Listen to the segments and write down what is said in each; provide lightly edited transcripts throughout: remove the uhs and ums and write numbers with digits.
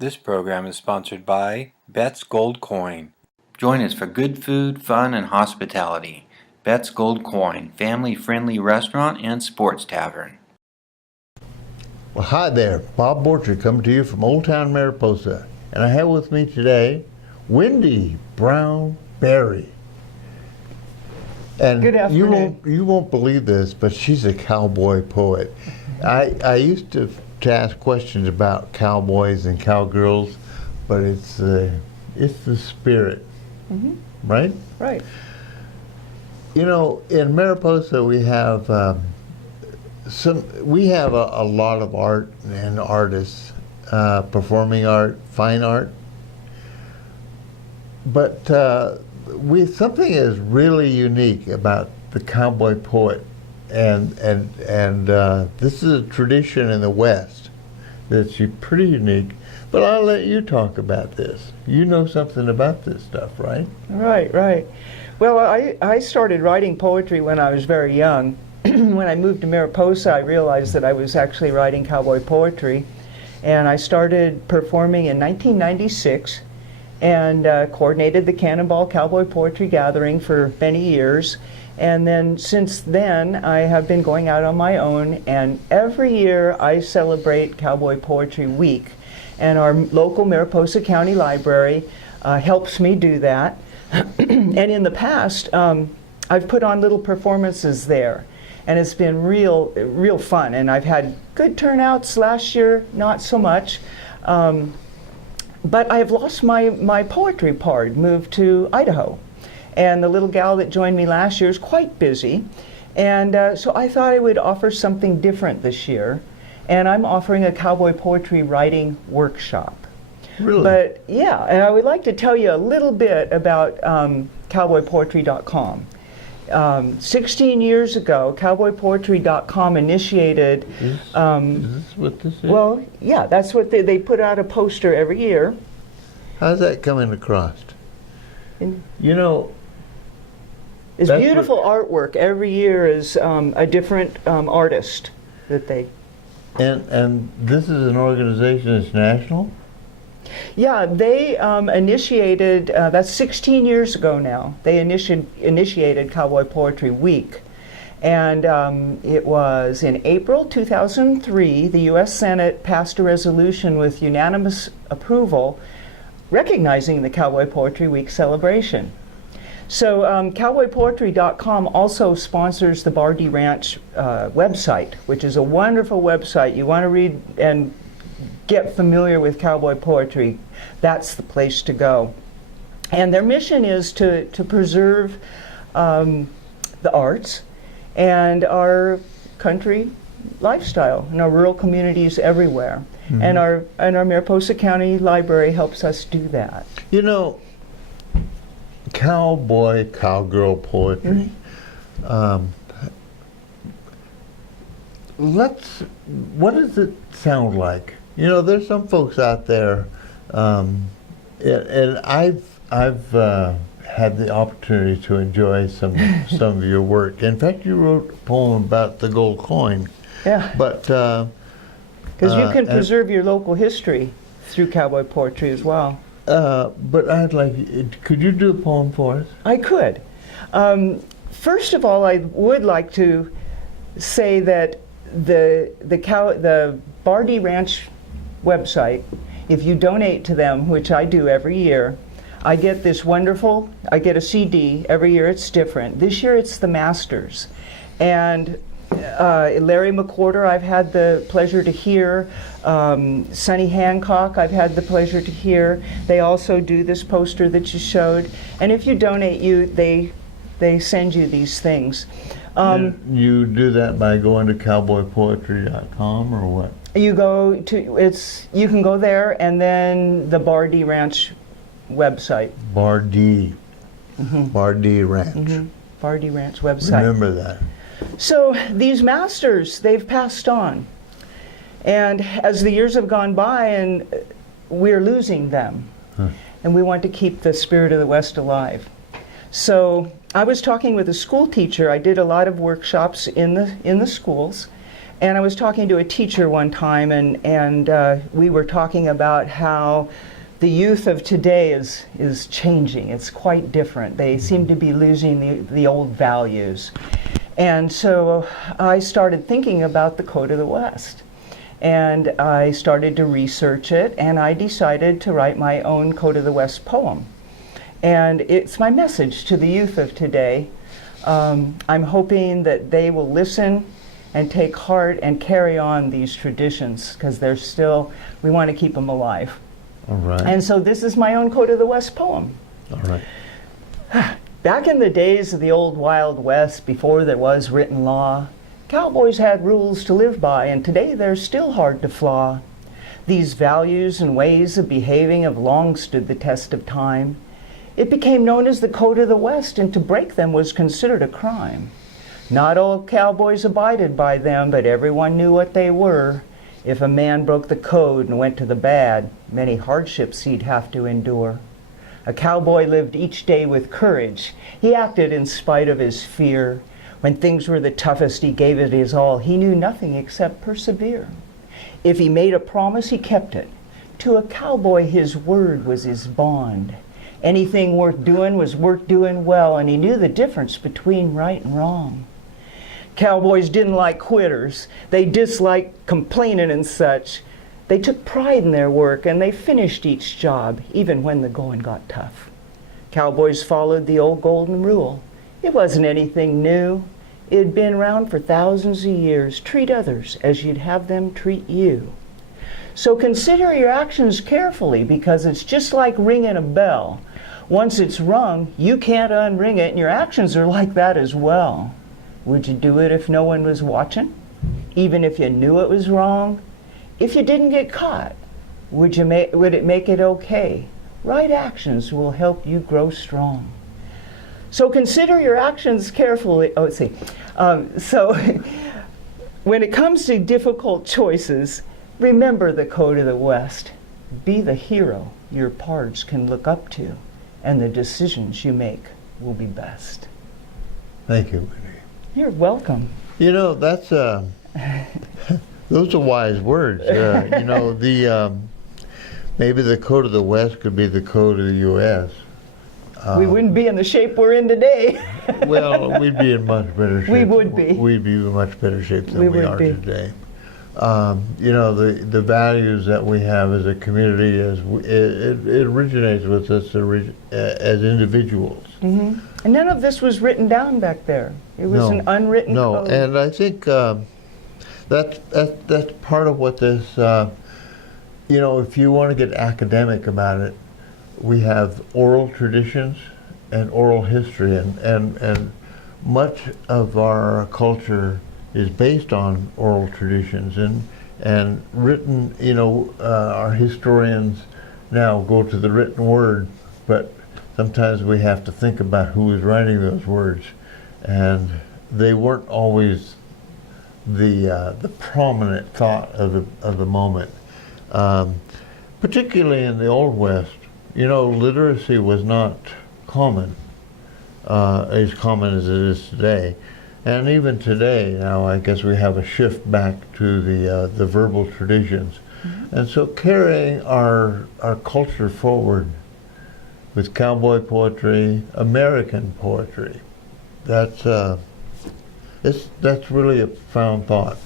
This program is sponsored by Bet's Gold Coin. Join us for good food, fun, and hospitality. Bet's Gold Coin, family-friendly restaurant and sports tavern. Well, hi there. Bob Borcher coming to you from Old Town Mariposa. And I have with me today Wendy Brown Berry. And Good afternoon. You won't believe this, but she's a cowboy poet. I used to ask questions about cowboys and cowgirls, but it's the spirit, right? Right. You know, in Mariposa we have a lot of art and artists, performing art, fine art, but something is really unique about the cowboy poet, and this is a tradition in the West that's pretty unique. But I'll let you talk about this. You know something about this stuff, right? Right. Well, I started writing poetry when I was very young. When I moved to Mariposa, I realized that I was actually writing cowboy poetry, and I started performing in 1996 and coordinated the Cannonball Cowboy Poetry Gathering for many years. And then since then, I have been going out on my own, and every year I celebrate Cowboy Poetry Week. And our local Mariposa County Library helps me do that. And in the past, I've put on little performances there, and it's been real fun. And I've had good turnouts. Last year, not so much. But I've lost my poetry part, moved to Idaho. And the little gal that joined me last year is quite busy. And so I thought I would offer something different this year. And I'm offering a cowboy poetry writing workshop. Really? But yeah, and I would like to tell you a little bit about cowboypoetry.com. 16 years ago, cowboypoetry.com initiated... Is this what this is? Well, yeah, that's what they put out a poster every year. How's that coming across? And You know, it's That's beautiful artwork. Every year is a different artist that they... and this is an organization that's national? Yeah, they initiated, that's 16 years ago now, they initiated Cowboy Poetry Week. And it was in April 2003, the U.S. Senate passed a resolution with unanimous approval recognizing the Cowboy Poetry Week celebration. So cowboypoetry.com also sponsors the Bardi Ranch website, which is a wonderful website. You want to read and get familiar with cowboy poetry, that's the place to go. And their mission is to preserve the arts and our country lifestyle in our rural communities everywhere. And our Mariposa County Library helps us do that. You know, cowboy, cowgirl poetry. What does it sound like? You know, there's some folks out there, and I've had the opportunity to enjoy some of your work. In fact, you wrote a poem about the gold coin. Yeah. But Because you can preserve your local history through cowboy poetry as well. but I'd like, could you do a poem for us? I could. First of all, I would like to say that the Bardi Ranch website, if you donate to them, which I do every year, I get a CD every year. It's different. This year it's the Masters. And Larry McWhorter, I've had the pleasure to hear. Sonny Hancock, I've had the pleasure to hear. They also do this poster that you showed. And if you donate, they send you these things. You do that by going to cowboypoetry.com or what? You can go there, and then the Bardi Ranch website. Bardi Ranch. Bardi Ranch website. Remember that. So these masters, they've passed on. And as the years have gone by, and we're losing them. And we want to keep the spirit of the West alive. So I was talking with a school teacher. I did a lot of workshops in the schools. And I was talking to a teacher one time, and we were talking about how the youth of today is changing. It's quite different. They seem to be losing the old values. And so I started thinking about the Code of the West. And I started to research it, and I decided to write my own Code of the West poem. And it's my message to the youth of today. I'm hoping that they will listen and take heart and carry on these traditions, because they're still, we want to keep them alive. All right. And so this is my own Code of the West poem. All right. Back in the days of the old Wild West, before there was written law, cowboys had rules to live by, and today they're still hard to flaw. These values and ways of behaving have long stood the test of time. It became known as the Code of the West, and to break them was considered a crime. Not all cowboys abided by them, but everyone knew what they were. If a man broke the code and went to the bad, many hardships he'd have to endure. A cowboy lived each day with courage. He acted in spite of his fear. When things were the toughest, he gave it his all. He knew nothing except persevere. If he made a promise, he kept it. To a cowboy, his word was his bond. Anything worth doing was worth doing well, and he knew the difference between right and wrong. Cowboys didn't like quitters. They disliked complaining and such. They took pride in their work, and they finished each job, even when the going got tough. Cowboys followed the old golden rule. It wasn't anything new. It had been around for thousands of years. Treat others as you'd have them treat you. So consider your actions carefully, because it's just like ringing a bell. Once it's rung, you can't unring it, and your actions are like that as well. Would you do it if no one was watching? Even if you knew it was wrong? If you didn't get caught, would it make it okay? Right actions will help you grow strong. So consider your actions carefully. Oh, let's see. So when it comes to difficult choices, remember the Code of the West. Be the hero your pards can look up to, and the decisions you make will be best. Thank you, Wendy. You're welcome. You know, that's those are wise words. You know, maybe the Code of the West could be the Code of the U.S. We wouldn't be in the shape we're in today. Well, we'd be in much better shape. We would be. We'd be in much better shape than we are today. You know, the values that we have as a community, it originates with us as individuals. Mm-hmm. And none of this was written down back there. It was an unwritten code. And I think that's part of what this, you know, if you want to get academic about it, we have oral traditions and oral history, and much of our culture is based on oral traditions and written. You know, our historians now go to the written word, but sometimes we have to think about who is writing those words, and they weren't always the prominent thought of the moment. Particularly in the Old West, you know, literacy was not common, as common as it is today. And even today, now I guess we have a shift back to the verbal traditions. Mm-hmm. And so carrying our culture forward with cowboy poetry, American poetry, that's really a profound thought.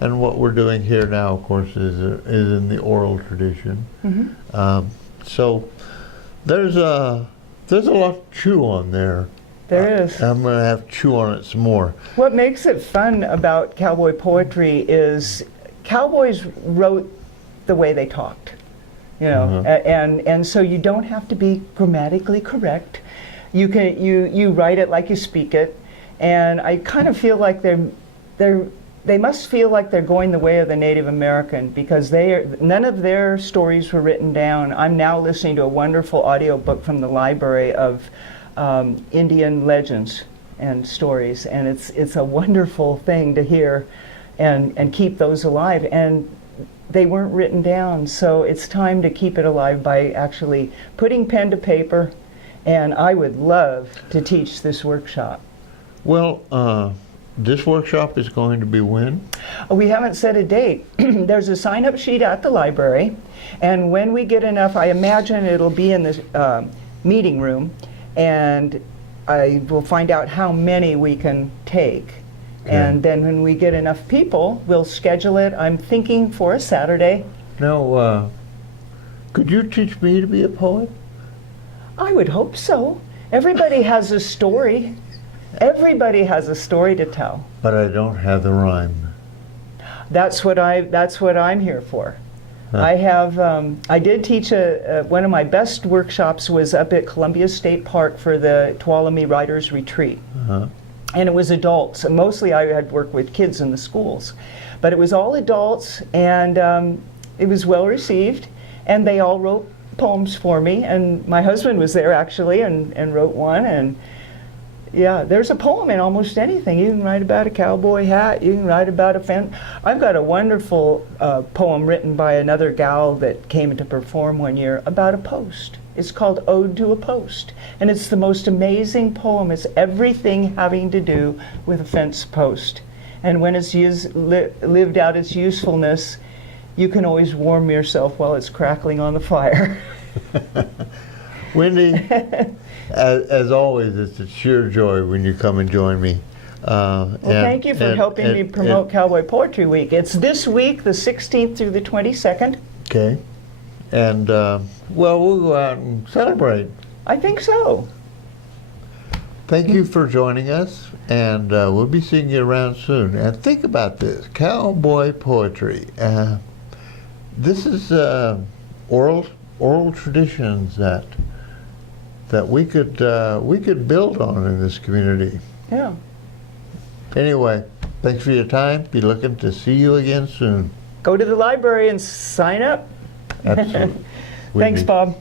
And what we're doing here now, of course, is in the oral tradition. Mm-hmm. So there's a lot to chew on there. There is. I'm going to have to chew on it some more. What makes it fun about cowboy poetry is cowboys wrote the way they talked, you know, mm-hmm. and so you don't have to be grammatically correct. You can you write it like you speak it, and I kind of feel like they must feel like they're going the way of the Native American, because none of their stories were written down. I'm now listening to a wonderful audiobook from the library of Indian legends and stories, and it's a wonderful thing to hear and keep those alive. And they weren't written down, so it's time to keep it alive by actually putting pen to paper, and I would love to teach this workshop. Well, this workshop is going to be when? We haven't set a date. There's a sign-up sheet at the library, and when we get enough, I imagine it'll be in the meeting room, and I will find out how many we can take. Okay. And then when we get enough people, we'll schedule it. I'm thinking for a Saturday. Now, could you teach me to be a poet? I would hope so. Everybody has a story. Everybody has a story to tell. But I don't have the rhyme. That's what I'm here for. Huh. I did teach one of my best workshops was up at Columbia State Park for the Tuolumne Writers Retreat. Uh-huh. And it was adults. And mostly I had worked with kids in the schools. But it was all adults, and it was well received. And they all wrote poems for me. And my husband was there, actually, and wrote one. And yeah, there's a poem in almost anything. You can write about a cowboy hat. You can write about a fence. I've got a wonderful poem written by another gal that came to perform one year about a post. It's called Ode to a Post. And it's the most amazing poem. It's everything having to do with a fence post. And when it's lived out its usefulness, you can always warm yourself while it's crackling on the fire. Wendy, as always, it's a sheer joy when you come and join me. Well, thank you for helping me promote Cowboy Poetry Week. It's this week, the 16th through the 22nd. Okay. And, well, we'll go out and celebrate. I think so. Thank you for joining us, and we'll be seeing you around soon. And think about this, cowboy poetry. This is oral traditions that we could build on in this community. Yeah. Anyway, thanks for your time. Be looking to see you again soon. Go to the library and sign up. Absolutely. Thanks, Bob.